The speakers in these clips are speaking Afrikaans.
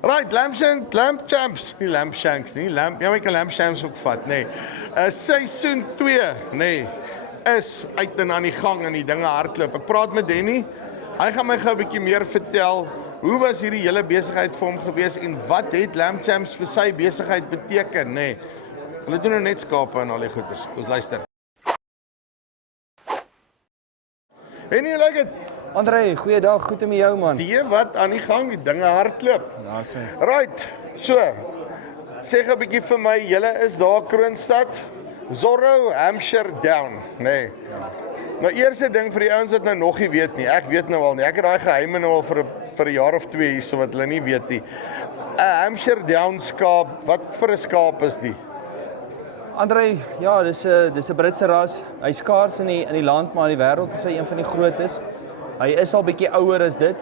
Right, lamb champs, nie lamb shanks nie, ja, my kan lamb champs ook vat, nee. Seisoen 2, nee, is uit en aan die gang en die dinge hardloop. Ek praat met Denny, hy gaan my gou 'n bietjie meer vertel, hoe was hierdie hele besigheid vir hom gewees en wat het lamb champs vir sy besigheid beteken, nee. Hulle doen nou net skape en al die goeders. Ons luister. En hoe lyk dit? André, goeiedag, goed om jou man. Die wat aan die gang, die dinge hardloop. Ja, sê. Right, so, sê gou 'n bietjie vir my, julle is daar Kroonstad, Zorro, Hampshire Down, nee. Nou eerste ding vir die ouens wat nou nog nie weet nie, ek weet nou al nie, ek het daai geheime nou al vir 'n jaar of 2 hier, so wat hulle nie weet nie. Hampshire Down skaap, wat vir 'n skaap is die? André, ja, dis 'n Britse ras. Hy skaars in die land, maar in die wêreld is hy een van die grootes. Hy is al bietjie ouer as dit.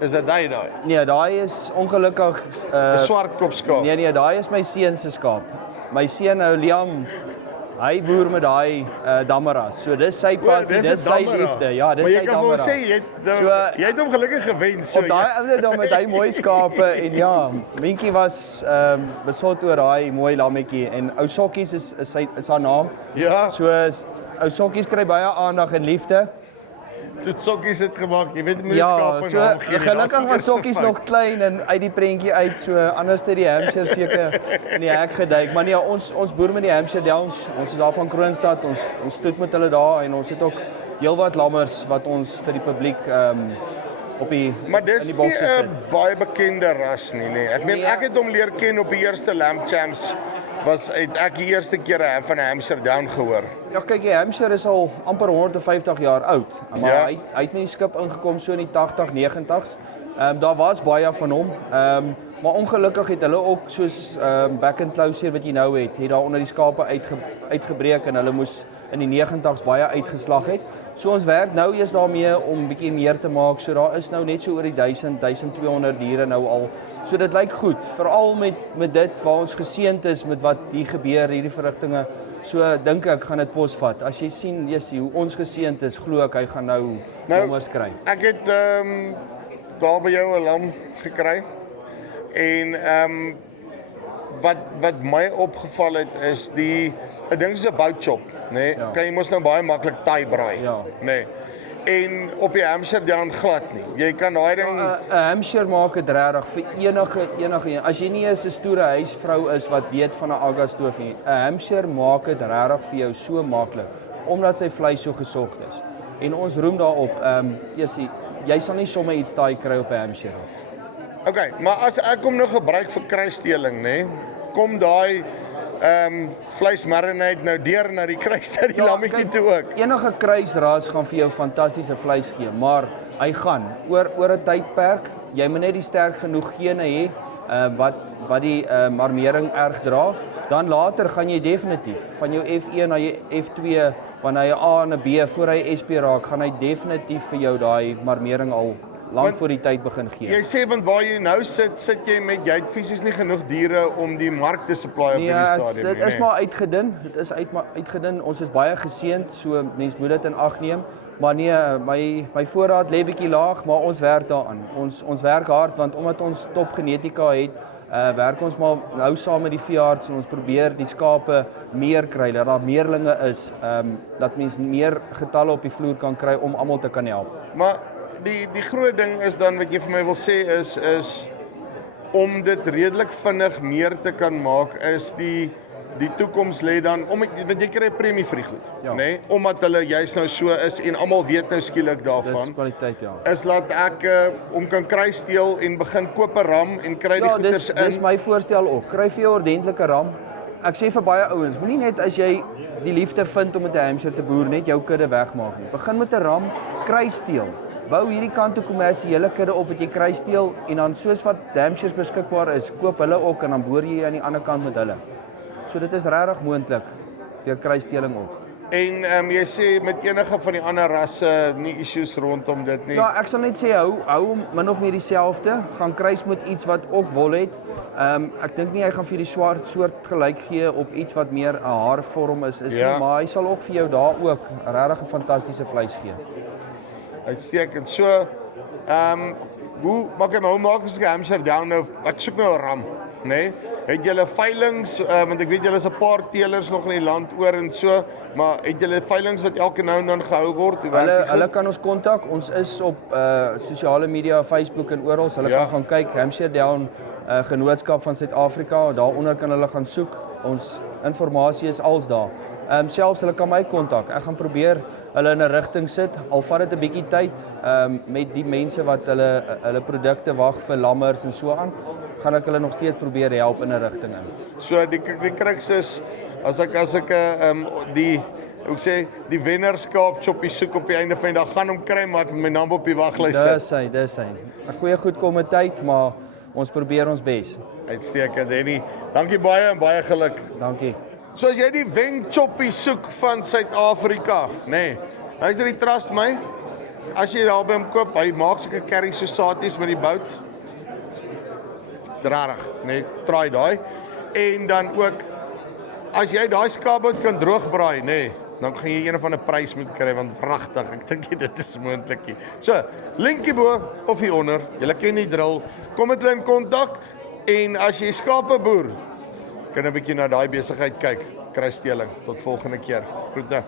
Is dit daai? Nee, daai is ongelukkig 'n swartkop skaap. Nee, daai is my seun se skaap. My seun nou Liam, hy boer met daai dammeras. So dis sy passie, dis sy liefde. Ja, dis sy dammeras. Maar jy kan wel sê jy het hom gelukkig gewen so. Op daai ouderdom met hy mooi skape en ja, Minkie was besot oor daai mooi lammetjie en ou Sokkies is haar naam. Ja. So ou Sokkies kry baie aandag en liefde. Toe Sokkies het gemaak, jy weet nie Ja, skaap en so naam gee nie. gelukkig was Sokkies nog klein en uit die prentjie uit, so anders het die Hampshire seker in die hek geduik. Maar nee, ons boer met die Hampshire Downs. Ons is daar van Kroonstad. Ons stoet met hulle daar en ons het ook heelwat lammers wat ons vir die publiek op die Maar in dis die nie boks sit. 'n baie bekende ras nie, nee. Ek meen ek het hom leer ken op die eerste Lamb Champs. Het ek die eerste keer van 'n Hampshire Down gehoor. Ja, kyk, die Hampshire is al amper 150 jaar oud. Maar Ja. hy het in die skip ingekom so in die 80, 90s. Daar was baie van hom. Maar ongelukkig het hulle ook soos back and closure wat jy nou het daar onder die skape uitgebreek en hulle moes in die 90s baie uitgeslag het. So ons werk nou eers daarmee om bietjie meer te maak. So daar is nou net so oor die 1200 diere nou al. So dit lyk goed, veral met dit waar ons geseënd is met wat hier gebeur, hierdie verrigtinge. So dink ek gaan dit pos vat. As jy sien, Jessie, hoe ons geseënd is, glo ek hy gaan nou nommers kry. Ek het daar by jou 'n lam gekry. En wat my opgeval het is ek dink soos 'n boutchop, nê? Nee? Ja. Kan jy mos nou baie maklik thai braai, Ja. nê? Nee? En op die Hampshire Down glad nie. Jy kan daai ding 'n Hampshire maak dit regtig vir enige as jy nie 'n stoere huisvrou is wat weet van 'n aga stoof nie. 'n Hampshire maak dit regtig vir jou so maklik omdat sy vleis so gesog is. En ons roem daarop. Jy sal nie sommer iets daai kry op 'n Hampshire. Okay, maar as ek hom nou gebruik vir kruisdeling, nê? Nee, kom daai vleis marinade nou deur na die kruis na die lammetjie toe ook. Enige kruisras gaan vir jou fantastiese vleis gee, maar hy gaan oor 'n tydperk, jy moet net die sterk genoeg gene hê wat die marmering erg dra, dan later gaan jy definitief van jou F1 na jou F2 wanneer hy A en 'n B voor hy SP raak, gaan hy definitief vir jou daai marmering al lank voor die tyd begin gee. Jy sê want waar jy nou sit jy met jy het fisies nie genoeg diere om die mark te supply op hierdie stadium nie. Dit is maar uitgedun. Dit is uitgedun. Ons is baie geseënd, so mens moet dit in ag neem. Maar nee, my voorraad lê bietjie laag, maar ons werk daaraan. Ons werk hard want omdat ons top genetika het, werk ons maar nou saam met die veearts en ons probeer die skape meer kry, dat daar meerlinge is, dat mens meer getalle op die vloer kan kry om almal te kan help. Maar die groot ding is dan wat jy vir my wil sê is om dit redelik vinnig meer te kan maak is die toekoms lê dan want jy kry 'n premie vir die goed, Ja. nê? Nee? Omdat hulle juist nou so is en almal weet nou skielik daarvan. Dis kwaliteit, ja. Is laat ek om kan kry steel en begin koop 'n ram en kry die goeders in. Dis my voorstel ook. Kry vir jou 'n ordentlike ram. Ek sê vir baie ouens, moenie net as jy die liefde vind om met 'n Hampshire te boer net jou kudde wegmaak nie. Begin met 'n ram, kry steel. Bou hierdie kant toe kommersiële kudde op wat jy kry steel en dan soos wat Hampshires beskikbaar is, koop hulle ook en dan boer jy aan die ander kant met hulle. So dit is regtig moontlik deur kruisdeling ook. En jy sê met enige van die ander rasse nie issues rondom dit nie. Ja, ek sal net sê hou hom min of meer dieselfde. Gaan kruis met iets wat ook wol het. Ek dink nie hy gaan vir die swart soort gelyk gee op iets wat meer 'n haarvorm is Ja. nie, maar hy sal ook vir jou daar ook regtig 'n fantastiese vleis gee. Uitstekend. So hoe maak as ek Hampshire Down nou, ek soek nou 'n ram, nê? Het julle veilinge, want ek weet julle is 'n paar teelers nog in die land oor en so, maar het julle veilinge wat elke nou en dan gehou word? Hoe werk dit? Hulle kan ons kontak. Ons is op sosiale media, Facebook en oral. Hulle Ja. kan gaan kyk. Hampshire Down Genootskap van Suid-Afrika. Daaronder kan hulle gaan soek. Ons inligting is als daar. Selfs hulle kan my kontak. Ek gaan probeer hulle in 'n rigting sit. Al vat dit 'n bietjie tyd met die mense wat hulle produkte wag vir lammers en so aan, gaan ek hulle nog steeds probeer help in 'n rigting in. So die crux is as ek die hoe ek sê die wennerskaap choppie soek op die einde van die dag gaan hom kry, maar ek moet my naam op die waglys sit. Dis hy. 'n Goeie goed kom met tyd, maar ons probeer ons bes. Uitstekend, Denny. Dankie baie en baie geluk. Dankie. So as jy die wen choppie soek van Suid-Afrika, nê. Luister, die trust my. As jy daar by hom koop, hy maak sulke curry sosaties met die bout. Rarig, nê. Try daai. En dan ook as jy daai skaapbout kan droogbraai, nê, dan gaan jy een van 'n prys moet kry want wragtig, ek dink dit is moontlik nie. So, linkie bo of hier onder. Julle ken die drill. Kom met hulle in kontak en as jy skape boer, kan 'n bietjie na daai besigheid kyk. Kry steeling. Tot volgende keer. Groete.